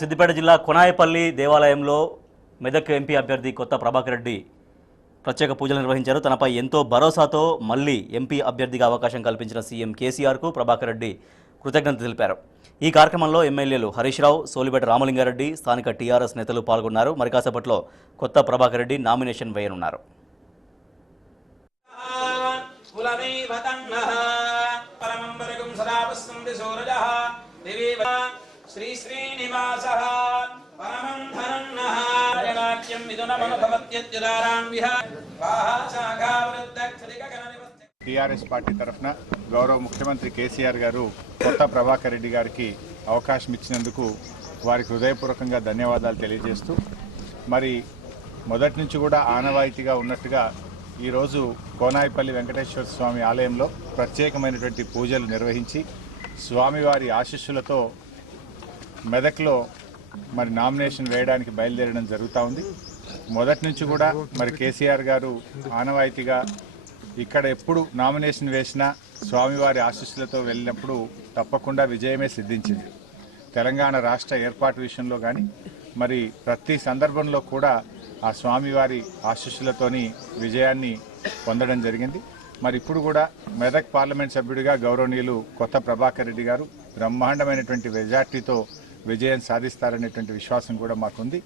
సిద్దిపేట జిల్లా కొనాయపల్లి దేవాలయంలో మెదక్ ఎంపీ అభ్యర్థి కొత్త ప్రభాకర్ రెడ్డి ప్రత్యేక పూజలు నిర్వహించారు. తనపై ఎంతో భరోసాతో మళ్లీ ఎంపీ అభ్యర్థిగా అవకాశం కల్పించిన సీఎం కేసీఆర్కు ప్రభాకర్ రెడ్డి కృతజ్ఞతలు తెలిపారు. ఈ కార్యక్రమంలో ఎమ్మెల్యేలు హరీష్ రావు, సోలిపేట రామలింగారెడ్డి, స్థానిక టీఆర్ఎస్ నేతలు పాల్గొన్నారు. మరి కాసేపట్లో కొత్త ప్రభాకర్ రెడ్డి నామినేషన్ వేయనున్నారు. श्री श्रीनिवासः परमं धनन्नः जनाच्यं मिथुनमनुभवत्यद्युदारां विहार టీఆర్ఎస్ పార్టీ తరఫున గౌరవ ముఖ్యమంత్రి కేసీఆర్ గారు కొత్త ప్రభాకర్ రెడ్డి గారికి అవకాశం ఇచ్చినందుకు వారికి హృదయపూర్వకంగా ధన్యవాదాలు తెలియజేస్తూ, మరి మొదటి నుంచి కూడా ఆనవాయితీగా ఉన్నట్టుగా ఈరోజు కోనాయిపల్లి వెంకటేశ్వర స్వామి ఆలయంలో ప్రత్యేకమైనటువంటి పూజలు నిర్వహించి స్వామివారి ఆశీస్సులతో మెదక్లో మరి నామినేషన్ వేయడానికి బయలుదేరడం జరుగుతూ ఉంది. మొదటి నుంచి కూడా మరి కేసీఆర్ గారు ఆనవాయితీగా ఇక్కడ ఎప్పుడు నామినేషన్ వేసినా స్వామివారి ఆశీస్సులతో వెళ్ళినప్పుడు తప్పకుండా విజయమే సిద్ధించింది. తెలంగాణ రాష్ట్ర ఏర్పాటు విషయంలో కానీ మరి ప్రతి సందర్భంలో కూడా ఆ స్వామివారి ఆశీస్సులతోని విజయాన్ని పొందడం జరిగింది. మరి ఇప్పుడు కూడా మెదక్ పార్లమెంట్ సభ్యుడిగా గౌరవనీయులు కొత్త ప్రభాకర్ రెడ్డి గారు బ్రహ్మాండమైనటువంటి మెజార్టీతో విజయం సాధిస్తారనేటువంటి విశ్వాసం కూడా మాకుంది.